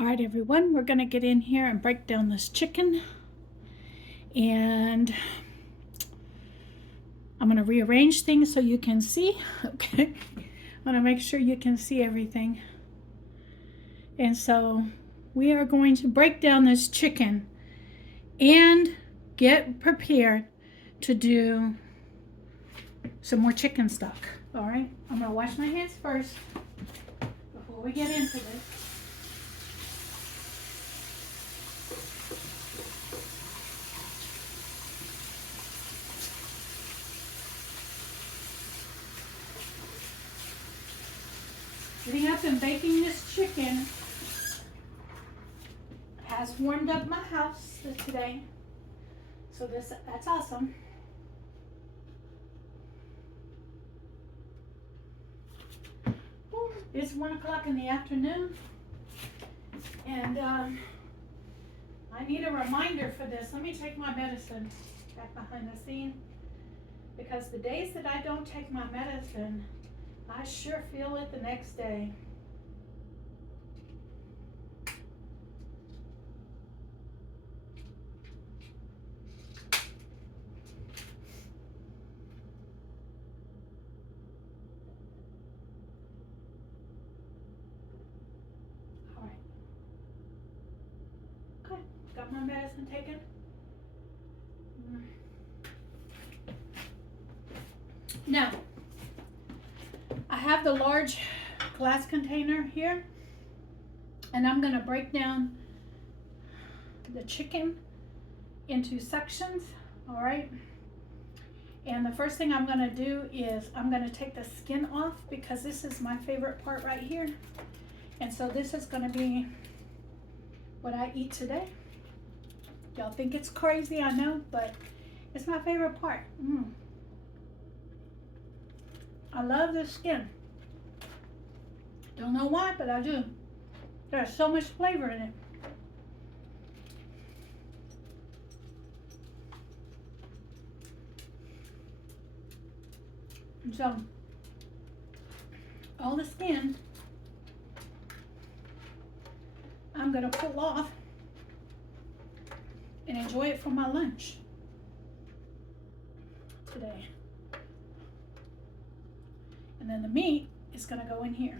All right, everyone, we're gonna get in here and break down this chicken, and I'm gonna rearrange things so you can see. Okay, I want to make sure you can see everything. And so we are going to break down this chicken and get prepared to do some more chicken stock. All right, I'm gonna wash my hands first before we get into this. Getting up and baking this chicken has warmed up my house today, so that's awesome. It's 1 o'clock in the afternoon, and I need a reminder for this. Let me take my medicine back behind the scene, because the days that I don't take my medicine, I sure feel it the next day. All right. Okay, got my medicine taken. Now, I have the large glass container here, and I'm going to break down the chicken into sections. All right, and the first thing I'm going to do is I'm going to take the skin off, because this is my favorite part right here, and so this is going to be what I eat today. Y'all think it's crazy, I know, but it's my favorite part. I love the skin. Don't know why, but I do. There's so much flavor in it. And so, all the skin, I'm gonna pull off and enjoy it for my lunch today. And then the meat is gonna go in here.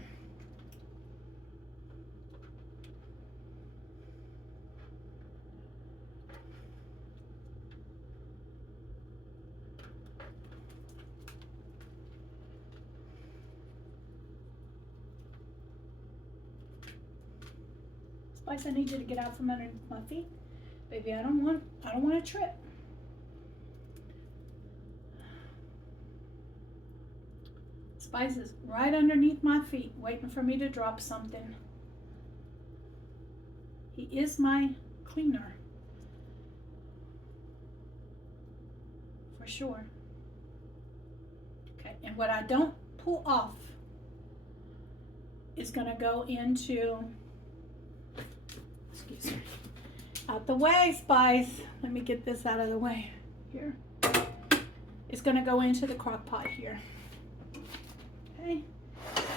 Spice, I need you to get out from underneath my feet. Baby, I don't want to trip. Spice is right underneath my feet, waiting for me to drop something. He is my cleaner, for sure. Okay, and what I don't pull off is gonna go into, excuse me, out the way, Spice. Let me get this out of the way here. It's gonna go into the crock pot here. Okay,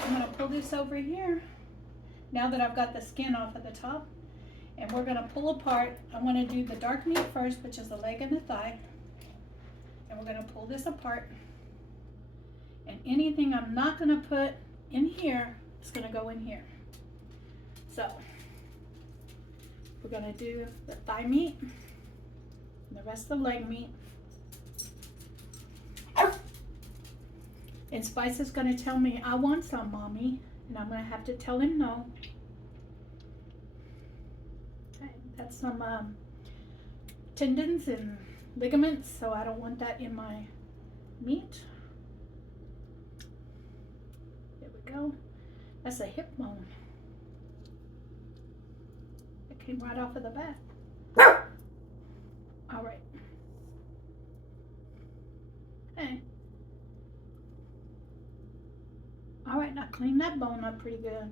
I'm gonna pull this over here now that I've got the skin off at the top, and we're gonna pull apart. I'm gonna do the dark meat first, which is the leg and the thigh, and we're gonna pull this apart, and anything I'm not gonna put in here is gonna go in here. So we're gonna do the thigh meat and the rest of the leg meat. And Spice is gonna tell me, I want some, Mommy, and I'm gonna have to tell him no. Okay, that's some tendons and ligaments, so I don't want that in my meat. There we go. That's a hip bone. That came right off of the back. All right. Okay. All right, now clean that bone up pretty good.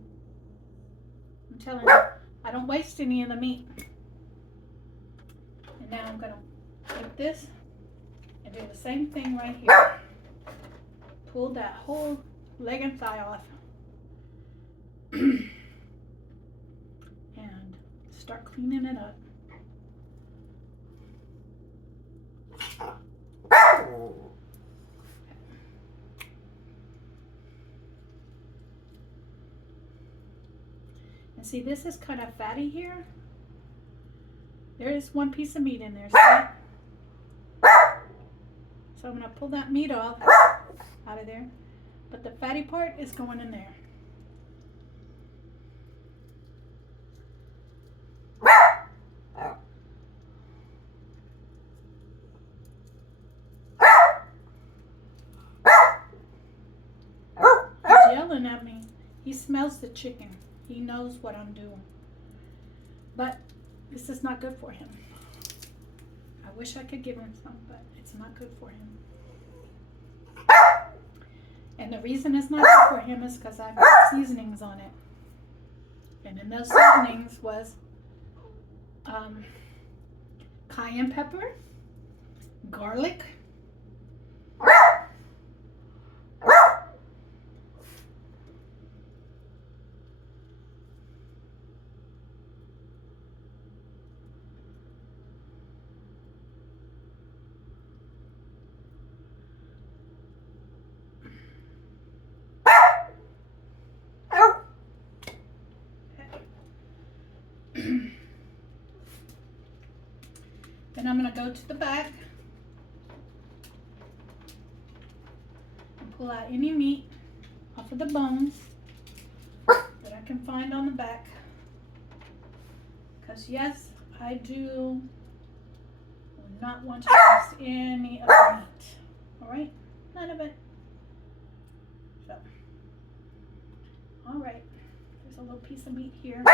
I'm telling you, I don't waste any of the meat. And now I'm gonna take this and do the same thing right here. Pull that whole leg and thigh off. And start cleaning it up. And see, this is kind of fatty here. There is one piece of meat in there, see? So I'm going to pull that meat off out of there. But the fatty part is going in there. He's yelling at me. He smells the chicken. He knows what I'm doing. But this is not good for him. I wish I could give him some, but it's not good for him. And the reason it's not good for him is because I put seasonings on it. And in those seasonings was cayenne pepper, garlic, then I'm going to go to the back and pull out any meat off of the bones that I can find on the back. Because yes, I do not want to waste any of the meat. Alright? None of it. So, alright. There's a little piece of meat here.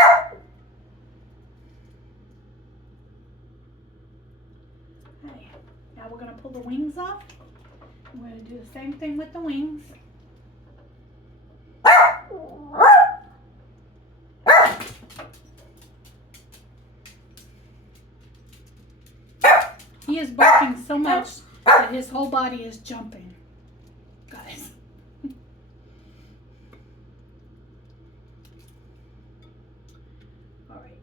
Okay, now we're going to pull the wings off. We're going to do the same thing with the wings. He is barking so much that his whole body is jumping, guys. All right.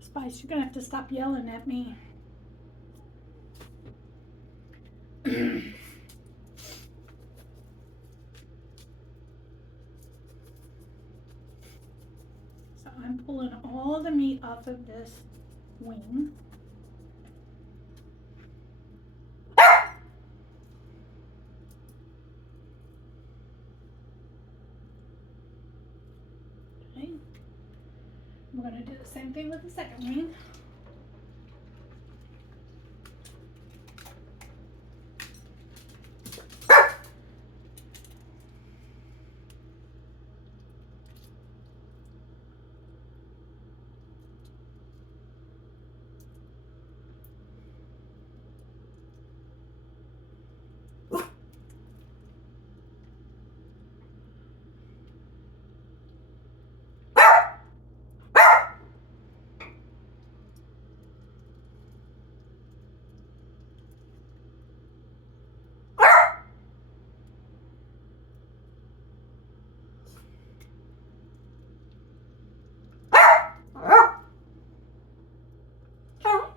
Spice, you're gonna have to stop yelling at me. So I'm pulling all the meat off of this wing. Okay. We're going to do the same thing with the second wing.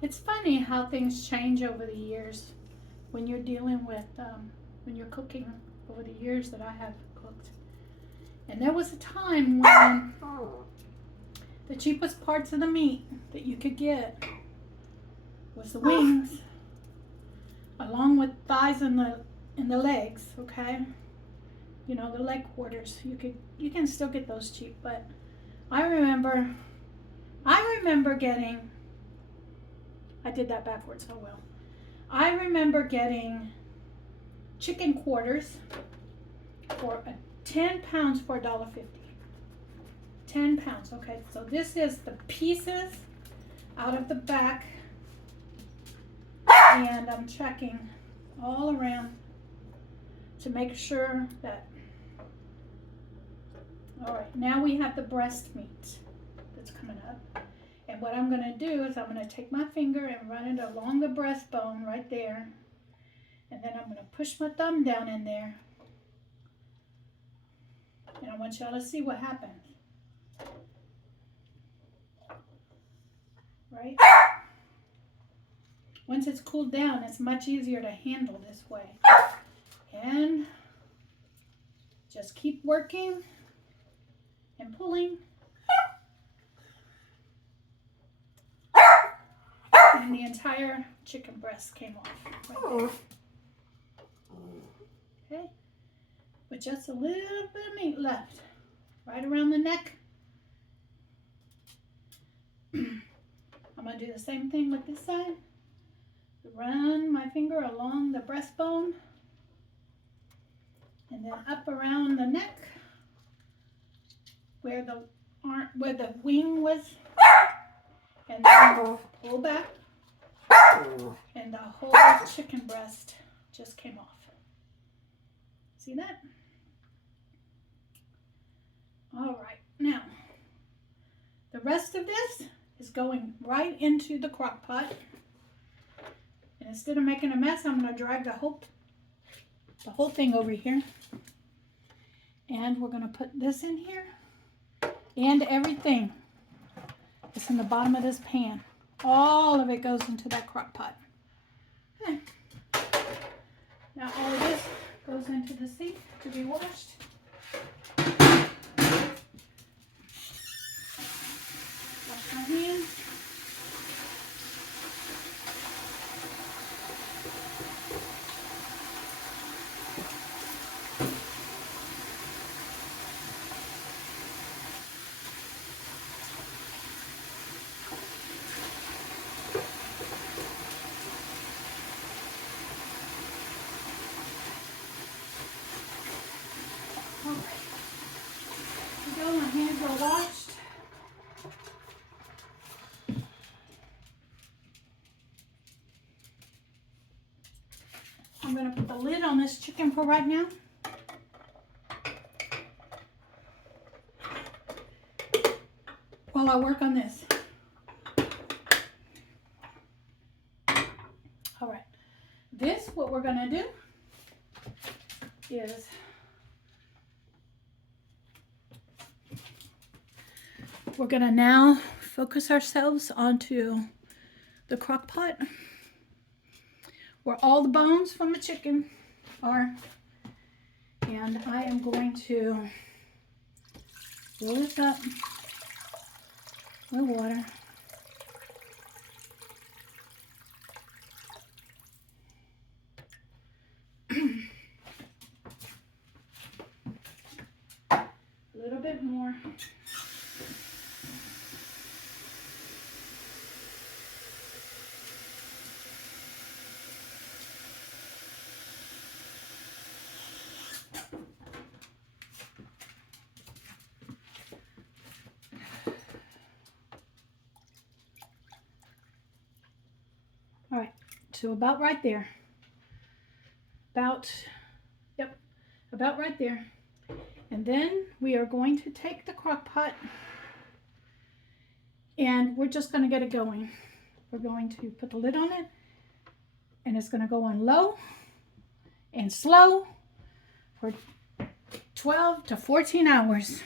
It's funny how things change over the years when you're dealing with, when you're cooking over the years that I have cooked. And there was a time when the cheapest parts of the meat that you could get was the wings, along with thighs and the legs, okay? You know, the leg quarters. You can still get those cheap, but I remember getting, I did that backwards, oh well. I remember getting chicken quarters for 10 pounds for $1.50. 10 pounds. Okay, so this is the pieces out of the back, and I'm checking all around to make sure that. All right, now we have the breast meat that's coming up, and what I'm going to do is I'm going to take my finger and run it along the breastbone right there, and then I'm going to push my thumb down in there, and I want y'all to see what happens. Right? Once it's cooled down, it's much easier to handle this way. And just keep working and pulling. And the entire chicken breast came off right there. Okay? With just a little bit of meat left. Right around the neck. I'm going to do the same thing with this side. Run my finger along the breastbone and then up around the neck where the wing was, and then pull back, and the whole chicken breast just came off. See that? All right, now the rest of this is going right into the crock pot. And instead of making a mess, I'm going to drag the whole thing over here. And we're going to put this in here. And everything is in the bottom of this pan. All of it goes into that crock pot. Okay. Now all of this goes into the sink to be washed. Wash my hands. My hands are washed. I'm going to put the lid on this chicken for right now. While I work on this. All right. This, what we're going to do is we're going to now focus ourselves onto the crock pot where all the bones from the chicken are. And I am going to fill this up with water. A little bit more. All right, so about right there. About right there. And then we are going to take the crock pot and we're just going to get it going. We're going to put the lid on it and it's going to go on low and slow for 12 to 14 hours.